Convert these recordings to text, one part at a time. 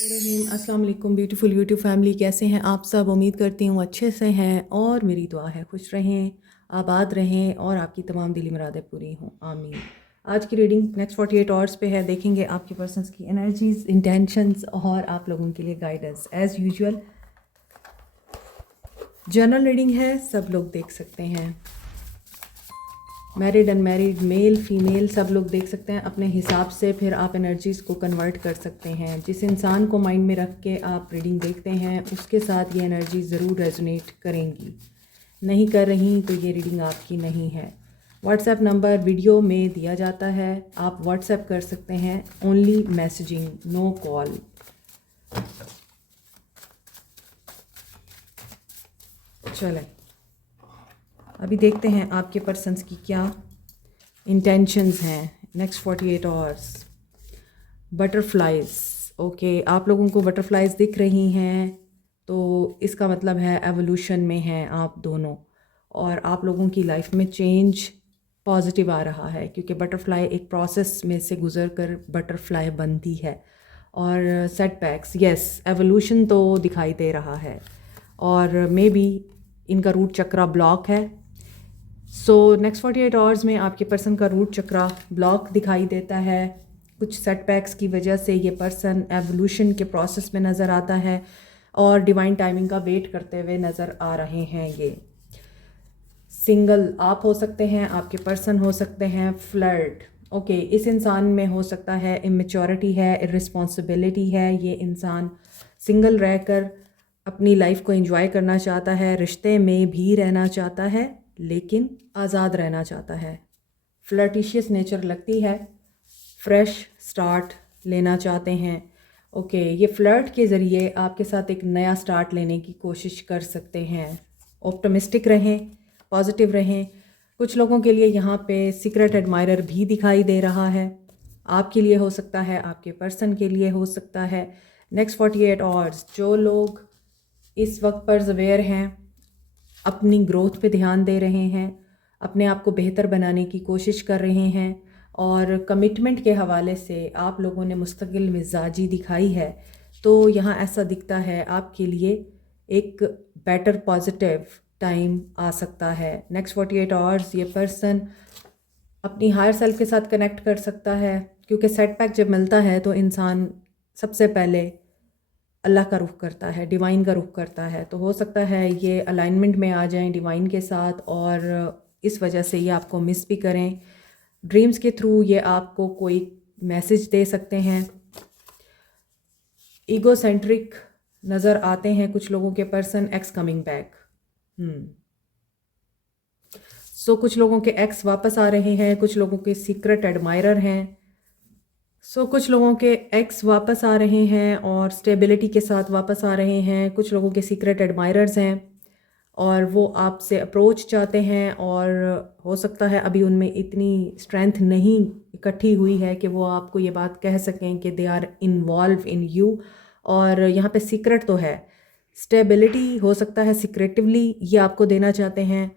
रहीम अस्सलाम वालेकुम beautiful YouTube family, कैसे हैं आप सब। उम्मीद करती हूँ अच्छे से हैं और मेरी दुआ है खुश रहें, आबाद रहें और आपकी तमाम दिली मुरादें पूरी हों, आमीन। आज की रीडिंग नेक्स्ट 48 आवर्स पे है। देखेंगे आपके पर्सन्स की एनर्जीज, इंटेंशंस और आप लोगों के लिए guidance. As usual general reading है, सब लोग देख सकते हैं। मैरिड अनमैरिड, मेल फीमेल, सब लोग देख सकते हैं अपने हिसाब से। फिर आप एनर्जीज़ को कन्वर्ट कर सकते हैं। जिस इंसान को माइंड में रख के आप रीडिंग देखते हैं उसके साथ ये एनर्जी ज़रूर रेजोनेट करेंगी। नहीं कर रही तो ये रीडिंग आपकी नहीं है। व्हाट्सएप नंबर वीडियो में दिया जाता है, आप व्हाट्सएप कर सकते हैं। Only messaging, no call. चलें अभी देखते हैं आपके पर्सन्स की क्या इंटेंशंस हैं नेक्स्ट 48 आवर्स। बटरफ्लाइज, ओके, आप लोगों को बटरफ्लाइज दिख रही हैं तो इसका मतलब है एवोल्यूशन में हैं आप दोनों, और आप लोगों की लाइफ में चेंज पॉजिटिव आ रहा है, क्योंकि बटरफ्लाई एक प्रोसेस में से गुजर कर बटरफ्लाई बनती है। और सेटबैक्स, यस, एवोल्यूशन तो दिखाई दे रहा है, और मे बी इनका रूट चक्रा ब्लॉक है। सो नेक्स्ट 48 आवर्स में आपके पर्सन का रूट चक्रा ब्लॉक दिखाई देता है। कुछ सेटबैक्स की वजह से ये पर्सन एवोल्यूशन के प्रोसेस में नज़र आता है और डिवाइन टाइमिंग का वेट करते हुए नज़र आ रहे हैं। ये सिंगल आप हो सकते हैं, आपके पर्सन हो सकते हैं, फ्लर्ट, ओके, इस इंसान में हो सकता है इमेच्योरिटी है, इर्रिस्पॉन्सिबिलिटी है। ये इंसान सिंगल रहकर अपनी लाइफ को एंजॉय करना चाहता है, रिश्ते में भी रहना चाहता है लेकिन आज़ाद रहना चाहता है। फ्लर्टिशियस नेचर लगती है, फ्रेश स्टार्ट लेना चाहते हैं। ओके, ये फ्लर्ट के ज़रिए आपके साथ एक नया स्टार्ट लेने की कोशिश कर सकते हैं। ऑप्टिमिस्टिक रहें, पॉजिटिव रहें। कुछ लोगों के लिए यहाँ पे सीक्रेट एडमायरर भी दिखाई दे रहा है। आपके लिए हो सकता है, आपके पर्सन के लिए हो सकता है। नेक्स्ट 48 आवर्स जो लोग इस वक्त पर अवेयर हैं, अपनी ग्रोथ पे ध्यान दे रहे हैं, अपने आप को बेहतर बनाने की कोशिश कर रहे हैं, और कमिटमेंट के हवाले से आप लोगों ने मुस्तकिल मिजाजी दिखाई है, तो यहाँ ऐसा दिखता है आपके लिए एक बेटर पॉजिटिव टाइम आ सकता है। नेक्स्ट 48 आवर्स ये पर्सन अपनी हायर सेल्फ के साथ कनेक्ट कर सकता है, क्योंकि सेटबैक जब मिलता है तो इंसान सबसे पहले अल्लाह का रुख करता है, डिवाइन का रुख करता है। तो हो सकता है ये अलाइनमेंट में आ जाएं डिवाइन के साथ, और इस वजह से ये आपको मिस भी करें। ड्रीम्स के थ्रू ये आपको कोई मैसेज दे सकते हैं। ईगो सेंट्रिक नज़र आते हैं कुछ लोगों के पर्सन, एक्स कमिंग बैक। सो कुछ लोगों के एक्स वापस आ रहे हैं, कुछ लोगों के सीक्रेट एडमायरर हैं। सो कुछ लोगों के एक्स वापस आ रहे हैं और स्टेबिलिटी के साथ वापस आ रहे हैं। कुछ लोगों के सीक्रेट एडमायरर्स हैं और वो आपसे अप्रोच चाहते हैं, और हो सकता है अभी उनमें इतनी स्ट्रेंथ नहीं इकट्ठी हुई है कि वो आपको ये बात कह सकें कि they are involve in you. और यहाँ पे सीक्रेट तो है, स्टेबिलिटी हो सकता है सीक्रेटिवली ये आपको देना चाहते हैं,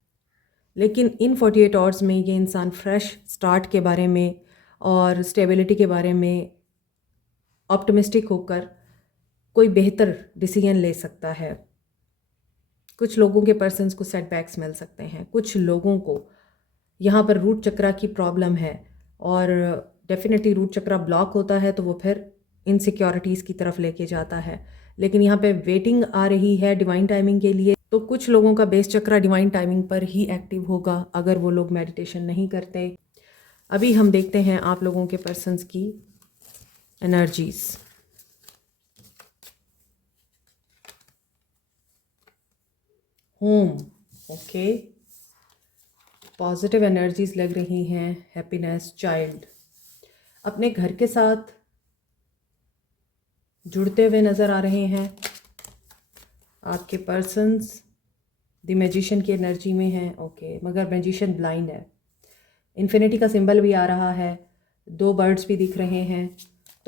लेकिन इन 48 आवर्स में ये इंसान फ्रेश स्टार्ट के बारे में और स्टेबिलिटी के बारे में ऑप्टिमिस्टिक होकर कोई बेहतर डिसीजन ले सकता है। कुछ लोगों के पर्सन्स को सेटबैक्स मिल सकते हैं, कुछ लोगों को यहाँ पर रूट चक्रा की प्रॉब्लम है, और डेफिनेटली रूट चक्रा ब्लॉक होता है तो वो फिर इनसिक्योरिटीज़ की तरफ लेके जाता है। लेकिन यहाँ पे वेटिंग आ रही है डिवाइन टाइमिंग के लिए, तो कुछ लोगों का बेस चक्रा डिवाइन टाइमिंग पर ही एक्टिव होगा अगर वो लोग मेडिटेशन नहीं करते। अभी हम देखते हैं आप लोगों के पर्सन्स की energies. Home, okay, positive energies लग रही हैं। हैप्पीनेस, चाइल्ड, अपने घर के साथ जुड़ते हुए नज़र आ रहे हैं। आपके पर्सन्स द मैजिशियन की एनर्जी में हैं, ओके, मगर मैजिशियन ब्लाइंड है। इन्फिनिटी का सिंबल भी आ रहा है, दो बर्ड्स भी दिख रहे हैं,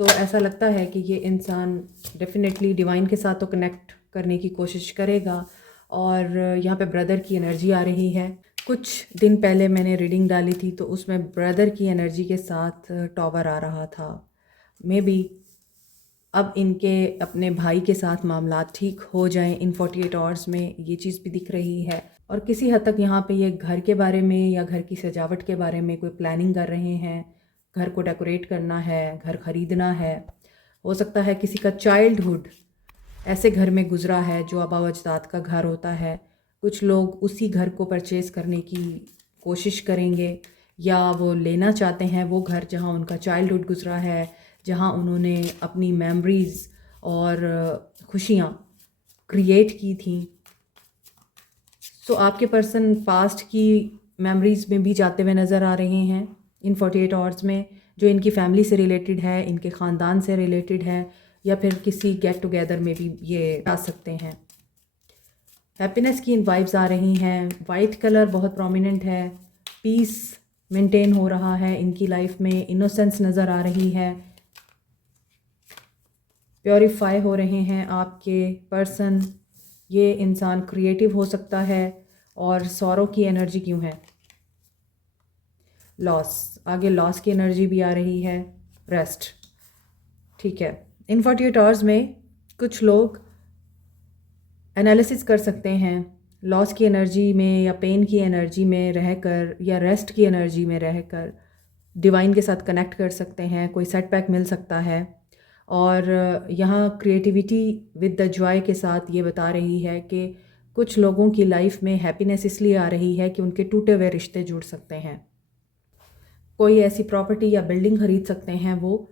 तो ऐसा लगता है कि ये इंसान डेफिनेटली डिवाइन के साथ तो कनेक्ट करने की कोशिश करेगा। और यहाँ पे ब्रदर की एनर्जी आ रही है। कुछ दिन पहले मैंने रीडिंग डाली थी तो उसमें ब्रदर की एनर्जी के साथ टॉवर आ रहा था। मे बी अब इनके अपने भाई के साथ मामलात ठीक हो जाएं इन 48 आवर्स में, ये चीज़ भी दिख रही है। और किसी हद तक यहाँ पे ये घर के बारे में या घर की सजावट के बारे में कोई प्लानिंग कर रहे हैं, घर को डेकोरेट करना है, घर ख़रीदना है। हो सकता है किसी का चाइल्डहुड ऐसे घर में गुजरा है जो आबा व अजदाद का घर होता है। कुछ लोग उसी घर को परचेज़ करने की कोशिश करेंगे या वो लेना चाहते हैं वो घर जहाँ उनका चाइल्डहुड गुजरा है, जहाँ उन्होंने अपनी मेमोरीज़ और खुशियाँ क्रिएट की थी। सो आपके पर्सन पास्ट की मेमोरीज़ में भी जाते हुए नज़र आ रहे हैं इन 48 आवर्स में, जो इनकी फैमिली से रिलेटेड है, इनके ख़ानदान से रिलेटेड है, या फिर किसी गेट टुगेदर में भी ये आ सकते हैं। हैप्पीनेस की वाइब्स आ रही हैं। वाइट कलर बहुत प्रोमिनेंट है। पीस मेंटेन हो रहा है इनकी लाइफ में। इनोसेंस नज़र आ रही है। प्योरीफाई हो रहे हैं आपके पर्सन। ये इंसान क्रिएटिव हो सकता है। और सौरों की एनर्जी क्यों है? लॉस, आगे लॉस की एनर्जी भी आ रही है। रेस्ट, ठीक है। इन 48 आवर्स में कुछ लोग एनालिसिस कर सकते हैं लॉस की एनर्जी में या पेन की एनर्जी में रहकर या रेस्ट की एनर्जी में रहकर डिवाइन के साथ कनेक्ट कर सकते हैं। कोई सेटबैक मिल सकता है। और यहाँ क्रिएटिविटी विद द जॉय के साथ ये बता रही है कि कुछ लोगों की लाइफ में हैप्पीनेस इसलिए आ रही है कि उनके टूटे हुए रिश्ते जुड़ सकते हैं। कोई ऐसी प्रॉपर्टी या बिल्डिंग खरीद सकते हैं वो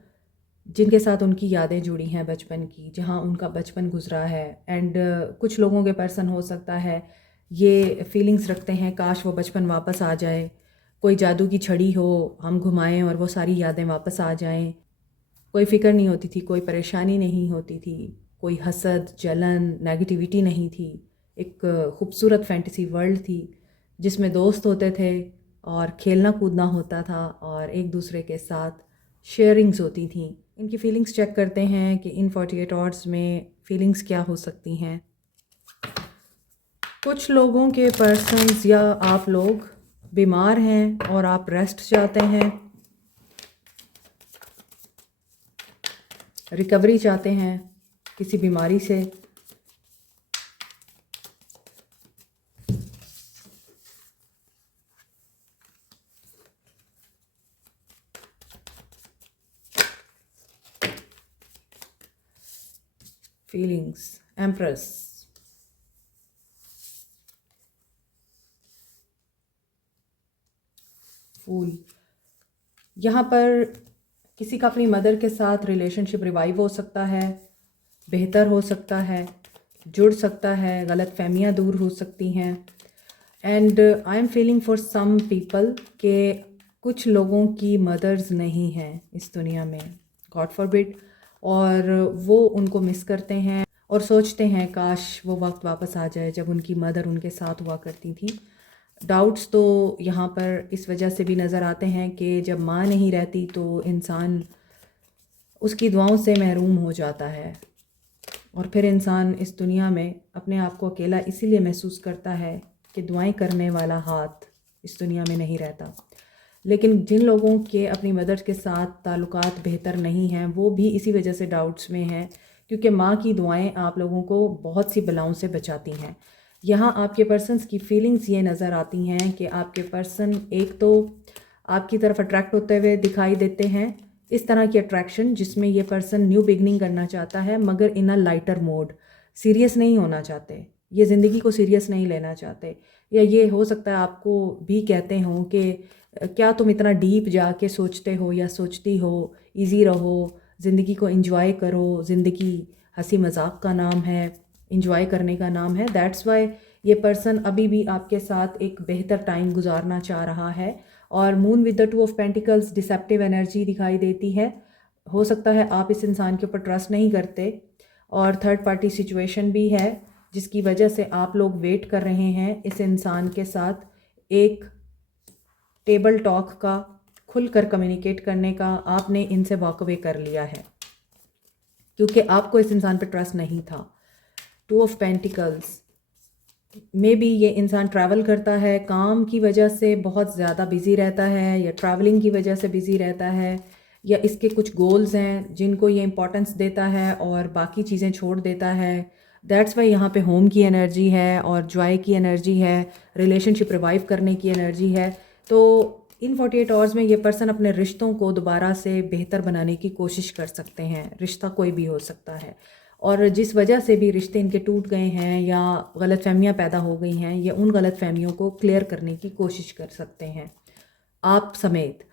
जिनके साथ उनकी यादें जुड़ी हैं बचपन की, जहाँ उनका बचपन गुजरा है। एंड कुछ लोगों के पर्सन हो सकता है ये फीलिंग्स रखते हैं काश वो बचपन वापस आ जाए, कोई जादू की छड़ी हो, हम घुमाएं और वो सारी यादें वापस आ जाएं। कोई फ़िक्र नहीं होती थी, कोई परेशानी नहीं होती थी, कोई हसद, जलन, नेगेटिविटी नहीं थी। एक खूबसूरत फैंटेसी वर्ल्ड थी जिसमें दोस्त होते थे और खेलना कूदना होता था और एक दूसरे के साथ शेयरिंग्स होती थी। इनकी फ़ीलिंग्स चेक करते हैं कि इन 48 आवर्स में फ़ीलिंग्स क्या हो सकती हैं। कुछ लोगों के पर्सन्स या आप लोग बीमार हैं और आप रेस्ट चाहते हैं, रिकवरी चाहते हैं किसी बीमारी से। फीलिंग्स, एम्प्रेस, फूल। यहाँ पर किसी का अपनी मदर के साथ रिलेशनशिप रिवाइव हो सकता है, बेहतर हो सकता है, जुड़ सकता है, गलत फहमियाँ दूर हो सकती हैं। And I am feeling for some people के कुछ लोगों की मदर्स नहीं हैं इस दुनिया में, गॉड फॉरबिड, और वो उनको मिस करते हैं और सोचते हैं काश वो वक्त वापस आ जाए जब उनकी मदर उनके साथ हुआ करती थी। डाउट्स तो यहाँ पर इस वजह से भी नज़र आते हैं कि जब माँ नहीं रहती तो इंसान उसकी दुआओं से महरूम हो जाता है और फिर इंसान इस दुनिया में अपने आप को अकेला इसीलिए महसूस करता है कि दुआएं करने वाला हाथ इस दुनिया में नहीं रहता। लेकिन जिन लोगों के अपनी मदर के साथ ताल्लुकात बेहतर नहीं हैं वो भी इसी वजह से डाउट्स में हैं, क्योंकि माँ की दुआएं आप लोगों को बहुत सी बलाओं से बचाती हैं। यहाँ आपके पर्सन्स की फीलिंग्स ये नज़र आती हैं कि आपके पर्सन एक तो आपकी तरफ अट्रैक्ट होते हुए दिखाई देते हैं, इस तरह की अट्रैक्शन जिसमें ये पर्सन न्यू बिगनिंग करना चाहता है मगर इन अ लाइटर मोड, सीरियस नहीं होना चाहते, ये ज़िंदगी को सीरियस नहीं लेना चाहते। या ये हो सकता है आपको भी कहते हों कि क्या तुम इतना डीप जाके सोचते हो या सोचती हो, इजी रहो, ज़िंदगी को एंजॉय करो, ज़िंदगी हंसी मजाक का नाम है, एंजॉय करने का नाम है। दैट्स वाई ये पर्सन अभी भी आपके साथ एक बेहतर टाइम गुजारना चाह रहा है। और moon with the 2 of pentacles deceptive energy दिखाई देती है। हो सकता है आप इस इंसान के ऊपर ट्रस्ट नहीं करते और थर्ड पार्टी सिचुएशन भी है जिसकी वजह से आप लोग वेट कर रहे हैं इस इंसान के साथ एक टेबल टॉक का, खुलकर कम्युनिकेट करने का। आपने इनसे वॉक अवे कर लिया है क्योंकि आपको इस इंसान पर ट्रस्ट नहीं था। 2 ऑफ पेंटिकल्स, मे बी ये इंसान ट्रैवल करता है, काम की वजह से बहुत ज़्यादा बिज़ी रहता है या ट्रैवलिंग की वजह से बिज़ी रहता है, या इसके कुछ गोल्स हैं जिनको ये इम्पोर्टेंस देता है और बाकी चीज़ें छोड़ देता है। दैट्स वाई यहाँ पे होम की एनर्जी है और जॉय की एनर्जी है, रिलेशनशिप रिवाइव करने की एनर्जी है। तो इन 48 आवर्स में ये पर्सन अपने रिश्तों को दोबारा से बेहतर बनाने की कोशिश कर सकते हैं। रिश्ता कोई भी हो सकता है, और जिस वजह से भी रिश्ते इनके टूट गए हैं या गलतफहमियां पैदा हो गई हैं, ये उन गलतफहमियों को क्लियर करने की कोशिश कर सकते हैं आप समेत।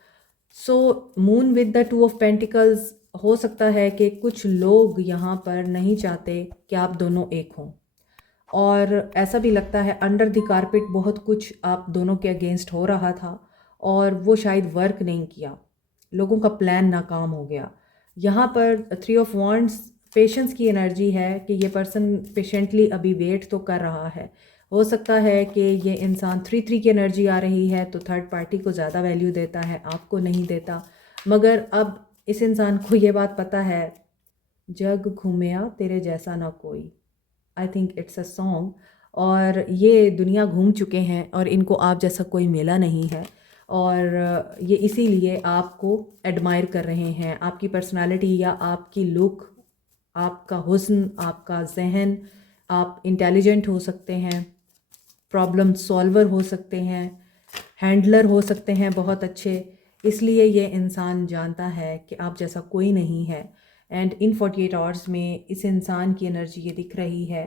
So moon with the 2 of pentacles, हो सकता है कि कुछ लोग यहाँ पर नहीं चाहते कि आप दोनों एक हों, और ऐसा भी लगता है अंडर द कारपेट बहुत कुछ आप दोनों के अगेंस्ट हो रहा था और वो शायद वर्क नहीं किया, लोगों का प्लान नाकाम हो गया। यहाँ पर 3 ऑफ वॉन्ड्स पेशेंस की एनर्जी है कि ये पर्सन पेशेंटली अभी वेट तो कर रहा है। हो सकता है कि ये इंसान 3-3 की एनर्जी आ रही है तो थर्ड पार्टी को ज़्यादा वैल्यू देता है, आपको नहीं देता। मगर अब इस इंसान को ये बात पता है, जग घूमया तेरे जैसा ना कोई, I think it's a song. और ये दुनिया घूम चुके हैं और इनको आप जैसा कोई मिला नहीं है, और ये इसीलिए आपको एडमायर कर रहे हैं, आपकी पर्सनालिटी या आपकी लुक, आपका हुस्न, आपका जहन। आप इंटेलिजेंट हो सकते हैं, प्रॉब्लम सॉल्वर हो सकते हैं, हैंडलर हो सकते हैं बहुत अच्छे। इसलिए ये इंसान जानता है कि आप जैसा कोई नहीं है। एंड इन 48 आवर्स में इस इंसान की एनर्जी ये दिख रही है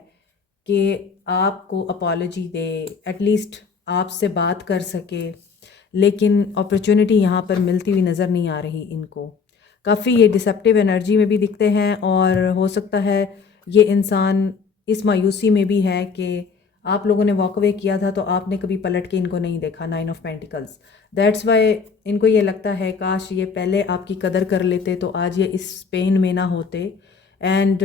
कि आपको अपॉलॉजी दे, एटलीस्ट आपसे बात कर सके, लेकिन अपॉर्चुनिटी यहाँ पर मिलती हुई नज़र नहीं आ रही इनको। काफ़ी ये डिसेप्टिव एनर्जी में भी दिखते हैं, और हो सकता है ये इंसान इस मायूसी में भी है कि आप लोगों ने वॉक अवे किया था तो आपने कभी पलट के इनको नहीं देखा, 9 ऑफ पेंटिकल्स। दैट्स वाई इनको ये लगता है काश ये पहले आपकी कदर कर लेते तो आज ये इस पेन में ना होते। एंड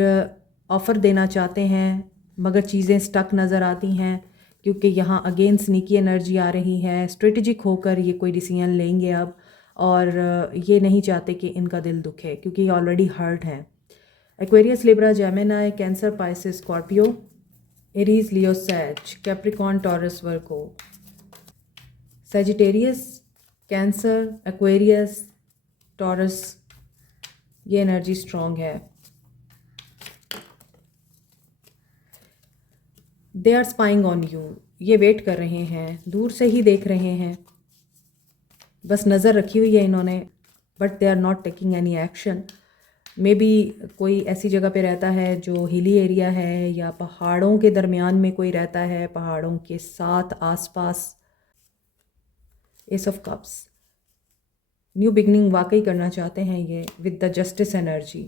ऑफ़र देना चाहते हैं मगर चीज़ें स्टक नज़र आती हैं, क्योंकि यहाँ अगेन स्नीकी एनर्जी आ रही है। स्ट्रेटजिक होकर ये कोई डिसीजन लेंगे अब, और ये नहीं चाहते कि इनका दिल दुखे क्योंकि ये ऑलरेडी हर्ट हैं। Aquarius, Libra, Gemini, Cancer, Pisces, Scorpio, Aries, Leo, Sag, Capricorn, Taurus, Virgo, Sagittarius, Cancer, Aquarius, Taurus, ये एनर्जी स्ट्रॉन्ग है। They are spying on you, ये वेट कर रहे हैं, दूर से ही देख रहे हैं, बस नज़र रखी हुई है इन्होंने, but they are not taking any action. Maybe कोई ऐसी जगह पे रहता है जो हिली एरिया है या पहाड़ों के दरमियान में कोई रहता है, पहाड़ों के साथ आसपास। Ace of cups, new beginning वाकई करना चाहते हैं ये with the justice energy.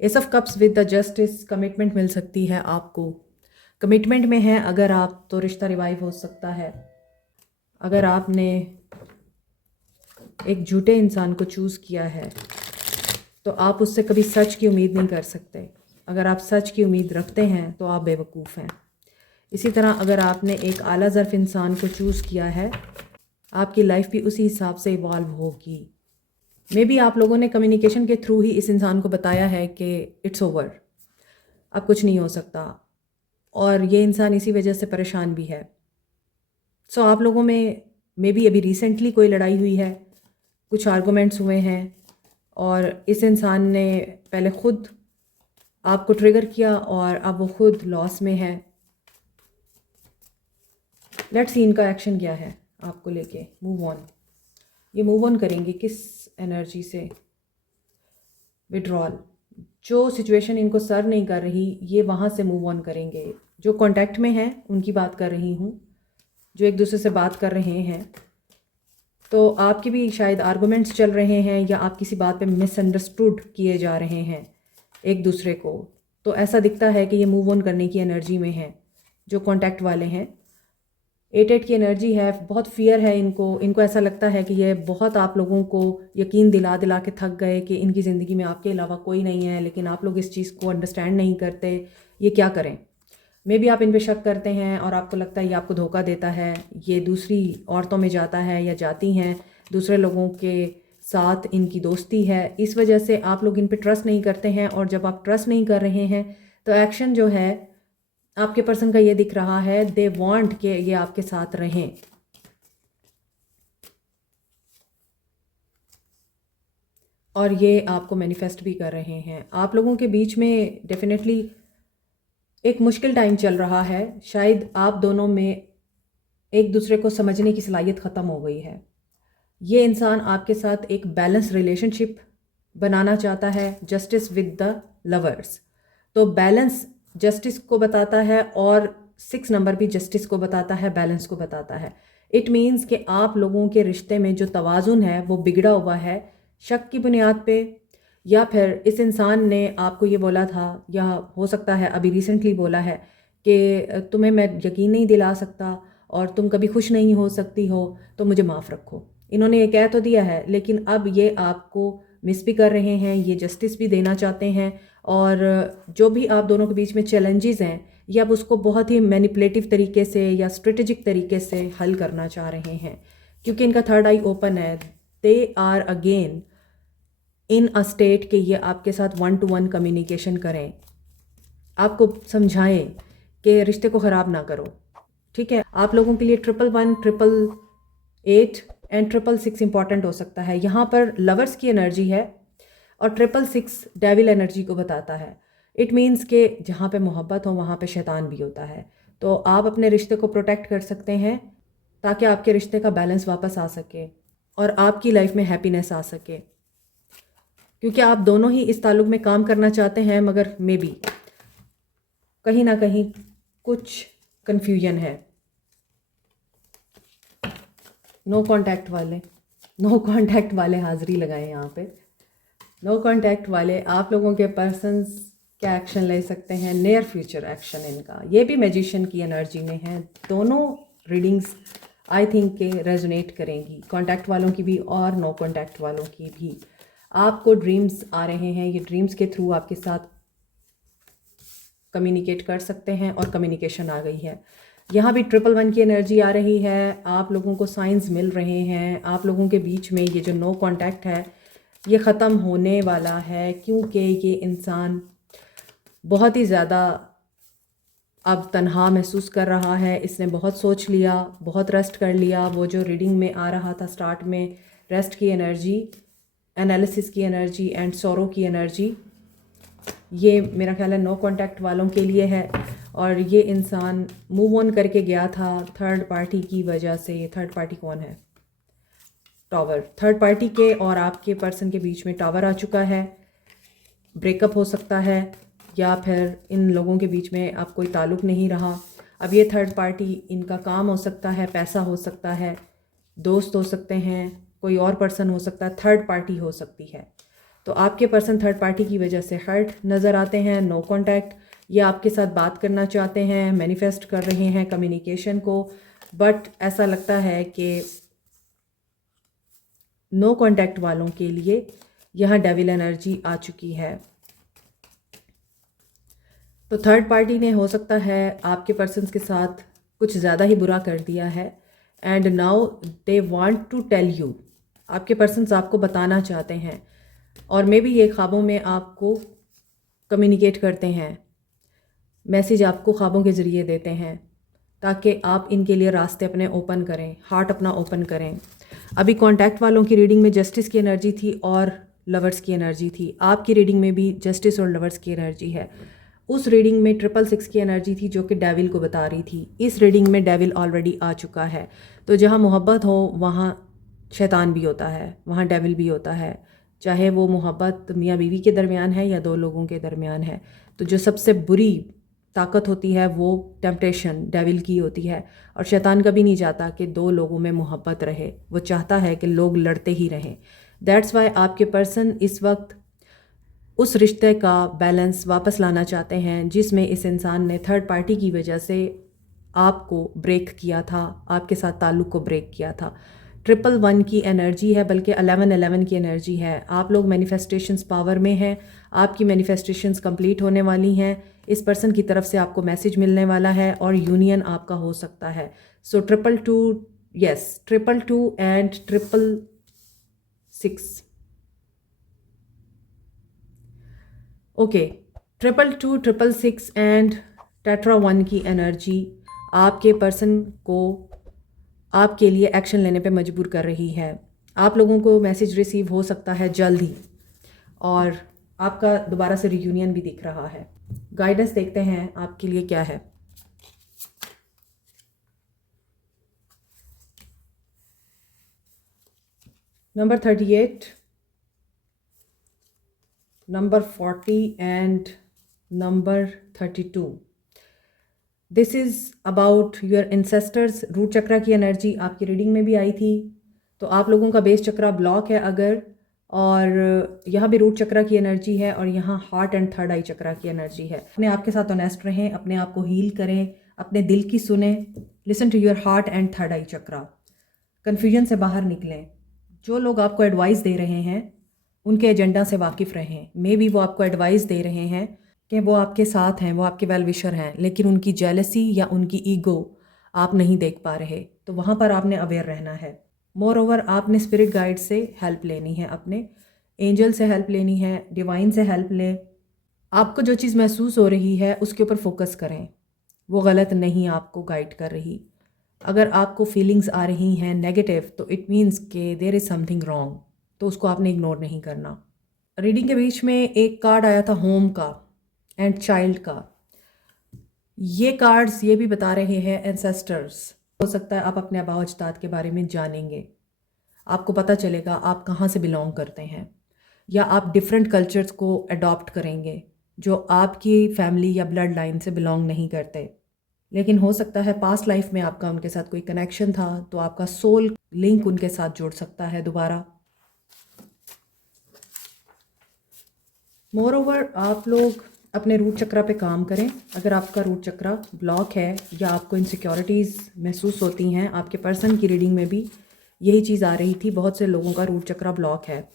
Ace of cups with the justice, commitment मिल सकती है आपको। कमिटमेंट में है अगर आप तो रिश्ता रिवाइव हो सकता है। अगर आपने एक झूठे इंसान को चूज़ किया है तो आप उससे कभी सच की उम्मीद नहीं कर सकते। अगर आप सच की उम्मीद रखते हैं तो आप बेवकूफ़ हैं। इसी तरह अगर आपने एक आला ज़र्फ़ इंसान को चूज़ किया है, आपकी लाइफ भी उसी हिसाब से इवॉल्व होगी। मे बी आप लोगों ने कम्युनिकेशन के थ्रू ही इस इंसान को बताया है कि इट्स ओवर, अब कुछ नहीं हो सकता, और ये इंसान इसी वजह से परेशान भी है। सो आप लोगों में मे बी अभी रिसेंटली कोई लड़ाई हुई है, कुछ आर्गूमेंट्स हुए हैं, और इस इंसान ने पहले ख़ुद आपको ट्रिगर किया और अब वो खुद लॉस में है। लेट्स सी इनका एक्शन क्या है आपको लेके। मूव ऑन, ये मूव ऑन करेंगे किस एनर्जी से? विड्रॉल, जो सिचुएशन इनको सर्व नहीं कर रही ये वहाँ से मूव ऑन करेंगे। जो कांटेक्ट में हैं उनकी बात कर रही हूँ, जो एक दूसरे से बात कर रहे हैं। तो आपके भी शायद आर्गूमेंट्स चल रहे हैं या आप किसी बात पे मिसअंडरस्टूड किए जा रहे हैं एक दूसरे को। तो ऐसा दिखता है कि ये मूव ऑन करने की एनर्जी में है जो कांटेक्ट वाले हैं। 8-8 की एनर्जी है, बहुत फियर है इनको ऐसा लगता है कि ये बहुत आप लोगों को यकीन दिला दिला के थक गए कि इनकी ज़िंदगी में आपके अलावा कोई नहीं है, लेकिन आप लोग इस चीज़ को अंडरस्टैंड नहीं करते। ये क्या करें? मे बी आप इन पे शक करते हैं और आपको लगता है ये आपको धोखा देता है, ये दूसरी औरतों में जाता है या जाती हैं, दूसरे लोगों के साथ इनकी दोस्ती है, इस वजह से आप लोग इन पे ट्रस्ट नहीं करते हैं। और जब आप ट्रस्ट नहीं कर रहे हैं तो एक्शन जो है आपके पर्सन का ये दिख रहा है, दे वांट कि ये आपके साथ रहें। और ये आपको मैनिफेस्ट भी कर रहे हैं। आप लोगों के बीच में डेफिनेटली एक मुश्किल टाइम चल रहा है। शायद आप दोनों में एक दूसरे को समझने की सलाहियत ख़त्म हो गई है। ये इंसान आपके साथ एक बैलेंस रिलेशनशिप बनाना चाहता है, जस्टिस विद द लवर्स। तो बैलेंस जस्टिस को बताता है और 6 नंबर भी जस्टिस को बताता है, बैलेंस को बताता है। इट मीन्स कि आप लोगों के रिश्ते में जो तवाज़ुन है वो बिगड़ा हुआ है, शक की बुनियाद पे, या फिर इस इंसान ने आपको ये बोला था, या हो सकता है अभी रिसेंटली बोला है कि तुम्हें मैं यकीन नहीं दिला सकता और तुम कभी खुश नहीं हो सकती हो, तो मुझे माफ़ रखो। इन्होंने ये कह तो दिया है, लेकिन अब ये आपको मिस भी कर रहे हैं, ये जस्टिस भी देना चाहते हैं, और जो भी आप दोनों के बीच में चैलेंजेस हैं ये अब उसको बहुत ही मैनिपुलेटिव तरीके से या स्ट्रेटेजिक तरीके से हल करना चाह रहे हैं, क्योंकि इनका थर्ड आई ओपन है। They are again in a state कि ये आपके साथ 1 to 1 कम्युनिकेशन करें, आपको समझाएं कि रिश्ते को ख़राब ना करो। ठीक है, आप लोगों के लिए 111, 888 एंड 666 इंपॉर्टेंट हो सकता है। यहाँ पर लवर्स की एनर्जी है और 666 डेविल एनर्जी को बताता है। इट मीन्स कि जहाँ पे मोहब्बत हो वहाँ पे शैतान भी होता है। तो आप अपने रिश्ते को प्रोटेक्ट कर सकते हैं ताकि आपके रिश्ते का बैलेंस वापस आ सके और आपकी लाइफ में हैप्पीनेस आ सके, क्योंकि आप दोनों ही इस ताल्लुक में काम करना चाहते हैं, मगर मे बी कहीं ना कहीं कुछ कन्फ्यूजन है। नो कांटेक्ट वाले हाज़िरी लगाएं यहाँ पे। नो कांटेक्ट वाले, आप लोगों के पर्सन्स क्या एक्शन ले सकते हैं, नियर फ्यूचर एक्शन इनका। ये भी मैजिशियन की एनर्जी में है। दोनों रीडिंग्स आई थिंक के रेजोनेट करेंगी, कांटेक्ट वालों की भी और नो कांटेक्ट वालों की भी। आपको ड्रीम्स आ रहे हैं, ये ड्रीम्स के थ्रू आपके साथ कम्युनिकेट कर सकते हैं और कम्युनिकेशन आ गई है। यहाँ भी 111 की एनर्जी आ रही है। आप लोगों को साइंस मिल रहे हैं। आप लोगों के बीच में ये जो नो कांटेक्ट है ये ख़त्म होने वाला है, क्योंकि ये इंसान बहुत ही ज़्यादा अब तन्हा महसूस कर रहा है। इसने बहुत सोच लिया, बहुत रेस्ट कर लिया। वो जो रीडिंग में आ रहा था स्टार्ट में, रेस्ट की एनर्जी, एनालिसिस की एनर्जी एंड सोरो की एनर्जी, ये मेरा ख्याल है नो कांटेक्ट वालों के लिए है। और ये इंसान मूव ऑन करके गया था थर्ड पार्टी की वजह से। थर्ड पार्टी कौन है? टावर। थर्ड पार्टी के और आपके पर्सन के बीच में टावर आ चुका है। ब्रेकअप हो सकता है, या फिर इन लोगों के बीच में अब कोई ताल्लुक़ नहीं रहा। अब ये थर्ड पार्टी, इनका काम हो सकता है, पैसा हो सकता है, दोस्त हो सकते हैं, कोई और पर्सन हो सकता है, थर्ड पार्टी हो सकती है। तो आपके पर्सन थर्ड पार्टी की वजह से हर्ट नज़र आते हैं। नो कांटेक्ट, ये आपके साथ बात करना चाहते हैं, मैनिफेस्ट कर रहे हैं कम्युनिकेशन को, बट ऐसा लगता है कि नो कांटेक्ट वालों के लिए यहाँ डेविल एनर्जी आ चुकी है। तो थर्ड पार्टी ने हो सकता है आपके पर्सन्स के साथ कुछ ज़्यादा ही बुरा कर दिया है, and now they want to tell you. आपके पर्सन्स आपको बताना चाहते हैं, और मे बी ये ख्वाबों में आपको कम्युनिकेट करते हैं, मैसेज आपको ख्वाबों के ज़रिए देते हैं ताकि आप इनके लिए रास्ते अपने ओपन करें, हार्ट अपना ओपन करें। अभी कांटेक्ट वालों की रीडिंग में जस्टिस की एनर्जी थी और लवर्स की एनर्जी थी। आपकी रीडिंग में भी जस्टिस और लवर्स की एनर्जी है। उस रीडिंग में 666 की एनर्जी थी जो कि डेविल को बता रही थी। इस रीडिंग में डेविल ऑलरेडी आ चुका है। तो जहाँ मोहब्बत हो वहाँ शैतान भी होता है, वहाँ डेविल भी होता है। चाहे वो मोहब्बत मियाँ बीवी के दरमियान है या दो लोगों के दरमियान है, तो जो सबसे बुरी ताकत होती है वो टेम्पटेशन डेविल की होती है। और शैतान कभी नहीं चाहता कि दो लोगों में मोहब्बत रहे, वो चाहता है कि लोग लड़ते ही रहें। दैट्स वाई आपके पर्सन इस वक्त उस रिश्ते का बैलेंस वापस लाना चाहते हैं जिसमें इस इंसान ने थर्ड पार्टी की वजह से आपको ब्रेक किया था, आपके साथ ताल्लुक़ को ब्रेक किया था। 111 की एनर्जी है, बल्कि 1111 की एनर्जी है। आप लोग मैनिफेस्टेशंस पावर में हैं, आपकी मैनिफेस्टेशंस कंप्लीट होने वाली हैं। इस पर्सन की तरफ से आपको मैसेज मिलने वाला है और यूनियन आपका हो सकता है। सो 222, yes, 222 and 666। Okay, 222, 666 and tetra 1 की एनर्जी आपके पर्सन को आपके लिए एक्शन लेने पे मजबूर कर रही है। आप लोगों को मैसेज रिसीव हो सकता है जल्द ही, और आपका दोबारा से रियूनियन भी दिख रहा है। गाइडेंस देखते हैं आपके लिए क्या है। Number 38, number 40 and number 32। This is about your ancestors. Root chakra की एनर्जी आपकी रीडिंग में भी आई थी। तो आप लोगों का बेस चक्रा ब्लॉक है अगर, और यहाँ भी रूट चक्रा की एनर्जी है और यहाँ हार्ट एंड थर्ड आई चक्रा की एनर्जी है। अपने आप के साथ ऑनेस्ट रहें, अपने आप को हील करें, अपने दिल की सुने। Listen to your heart and third eye chakra. Confusion से बाहर निकलें। जो लोग आपको एडवाइस दे रहे हैं उनके एजेंडा से वाकिफ़ रहें। मे बी वो आपको एडवाइस दे रहे हैं कि वो आपके साथ हैं, वो आपके वेल विशर हैं, लेकिन उनकी जेलसी या उनकी ईगो आप नहीं देख पा रहे, तो वहाँ पर आपने अवेयर रहना है। मोर ओवर आपने स्पिरिट गाइड से हेल्प लेनी है, अपने एंजल से हेल्प लेनी है, डिवाइन से हेल्प लें। आपको जो चीज़ महसूस हो रही है उसके ऊपर फोकस करें, वो गलत नहीं आपको गाइड कर रही। अगर आपको फीलिंग्स आ रही हैं नेगेटिव तो इट मीन्स के देयर इज़ समथिंग रॉन्ग, तो उसको आपने इग्नोर नहीं करना। रीडिंग के बीच में एक कार्ड आया था होम का एंड चाइल्ड का। ये कार्ड्स ये भी बता रहे हैं एंसेस्टर्स। हो सकता है आप अपने आबा अजदाद के बारे में जानेंगे, आपको पता चलेगा आप कहाँ से बिलोंग करते हैं, या आप डिफरेंट कल्चर्स को अडॉप्ट करेंगे जो आपकी फैमिली या ब्लड लाइन से बिलोंग नहीं करते। लेकिन हो सकता है पास्ट लाइफ में आपका उनके साथ कोई कनेक्शन था, तो आपका सोल लिंक उनके साथ जुड़ सकता है दोबारा। मोर ओवर आप लोग अपने रूट चक्रा पे काम करें। अगर आपका रूट चक्रा ब्लॉक है या आपको इनसिक्योरिटीज़ महसूस होती हैं, आपके पर्सन की रीडिंग में भी यही चीज़ आ रही थी, बहुत से लोगों का रूट चक्रा ब्लॉक है।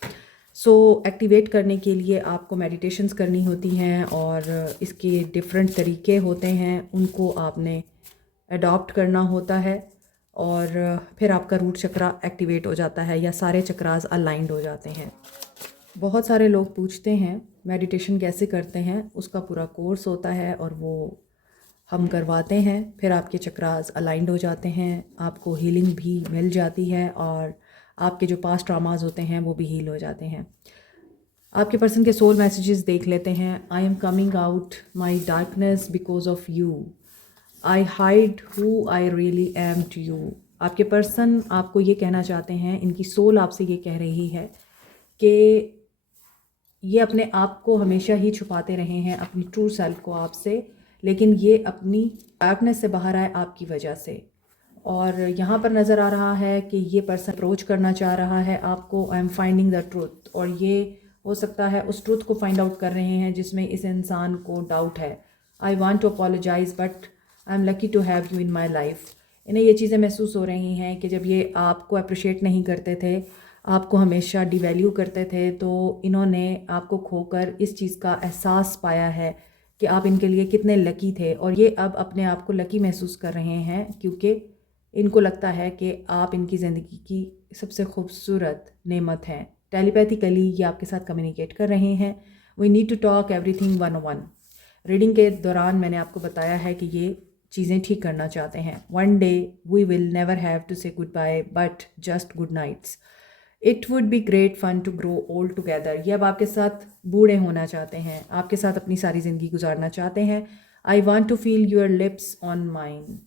सो एक्टिवेट करने के लिए आपको मेडिटेशंस करनी होती हैं और इसके डिफरेंट तरीके होते हैं, उनको आपने अडॉप्ट करना होता है और फिर आपका रूट चक्रा एक्टिवेट हो जाता है या सारे चक्रास अलाइंड हो जाते हैं। बहुत सारे लोग पूछते हैं मेडिटेशन कैसे करते हैं, उसका पूरा कोर्स होता है और वो हम करवाते हैं। फिर आपके चक्रास अलाइंड हो जाते हैं, आपको हीलिंग भी मिल जाती है और आपके जो पास्ट ट्रॉमास होते हैं वो भी हील हो जाते हैं। आपके पर्सन के सोल मैसेजेस देख लेते हैं। I am coming out my darkness because of you, I hide who I really am to you. आपके पर्सन आपको ये कहना चाहते हैं, इनकी सोल आपसे ये कह रही है कि ये अपने आप को हमेशा ही छुपाते रहे हैं, अपनी ट्रू सेल्फ को आपसे, लेकिन ये अपनी डार्कनेस से बाहर आए आपकी वजह से। और यहाँ पर नज़र आ रहा है कि ये पर्सन अप्रोच करना चाह रहा है आपको। I am finding the truth, और ये हो सकता है उस ट्रूथ को फाइंड आउट कर रहे हैं जिसमें इस इंसान को डाउट है। I want to apologise but I am lucky to have you in my life. इन्हें ये चीज़ें महसूस हो रही हैं कि जब ये आपको अप्रिशिएट नहीं करते थे, आपको हमेशा डिवैल्यू करते थे, तो इन्होंने आपको खोकर इस चीज़ का एहसास पाया है कि आप इनके लिए कितने लकी थे, और ये अब अपने आप को लकी महसूस कर रहे हैं क्योंकि इनको लगता है कि आप इनकी ज़िंदगी की सबसे खूबसूरत नेमत हैं। टेलीपैथिकली ये आपके साथ कम्युनिकेट कर रहे हैं। We need to talk everything 101। Reading के दौरान मैंने आपको बताया है कि ये चीज़ें ठीक करना चाहते हैं। One day we will never have to say goodbye but just good nights. It would be great fun to grow old together. ये अब आपके साथ बूढ़े होना चाहते हैं, आपके साथ अपनी सारी ज़िंदगी गुजारना चाहते हैं। I want to feel your lips on mine,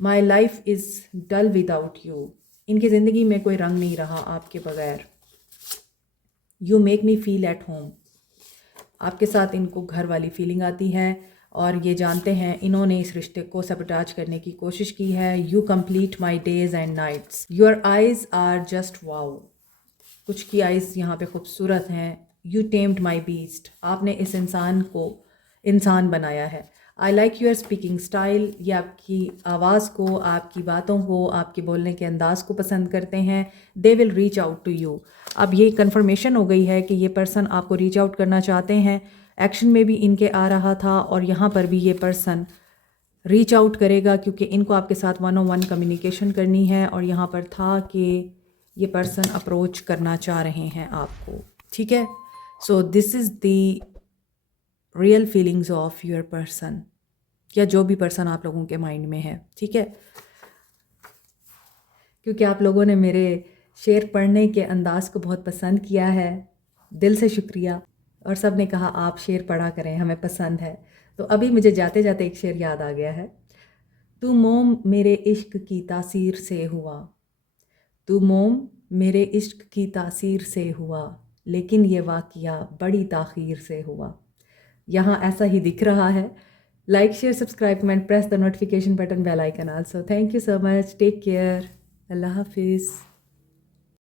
my life is dull without you. इनकी ज़िंदगी में कोई रंग नहीं रहा आपके बगैर। You make me feel at home. आपके साथ इनको घर वाली फीलिंग आती है और ये जानते हैं इन्होंने इस रिश्ते को सबटाज करने की कोशिश की है। You complete my days and nights, your eyes are just wow. कुछ की आइज़ यहाँ पे खूबसूरत हैं। यू टेम्ड माई बीस्ट, आपने इस इंसान को इंसान बनाया है। I like your speaking style, ये आपकी आवाज़ को, आपकी बातों को, आपके बोलने के अंदाज को पसंद करते हैं। They will reach out to you. अब ये कंफर्मेशन हो गई है कि ये पर्सन आपको रीच आउट करना चाहते हैं। एक्शन में भी इनके आ रहा था और यहाँ पर भी ये पर्सन रीच आउट करेगा क्योंकि इनको आपके साथ 101 कम्युनिकेशन करनी है, और यहाँ पर था कि ये पर्सन अप्रोच करना चाह रहे हैं आपको। ठीक है, so this is the real feelings of your person, या जो भी पर्सन आप लोगों के माइंड में है। ठीक है, क्योंकि आप लोगों ने मेरे शेर पढ़ने के अंदाज़ को बहुत पसंद किया है, दिल से शुक्रिया। और सब ने कहा आप शेर पढ़ा करें, हमें पसंद है। तो अभी मुझे जाते जाते एक शेर याद आ गया है। तू मोम मेरे इश्क की तासीर से हुआ, तू मोम मेरे इश्क की तासीर से हुआ, लेकिन ये वाक़या बड़ी ताख़ीर से हुआ। यहाँ ऐसा ही दिख रहा है। Like share subscribe comment press the notification button bell icon also. Thank you so much, take care, Allah हाफिज़।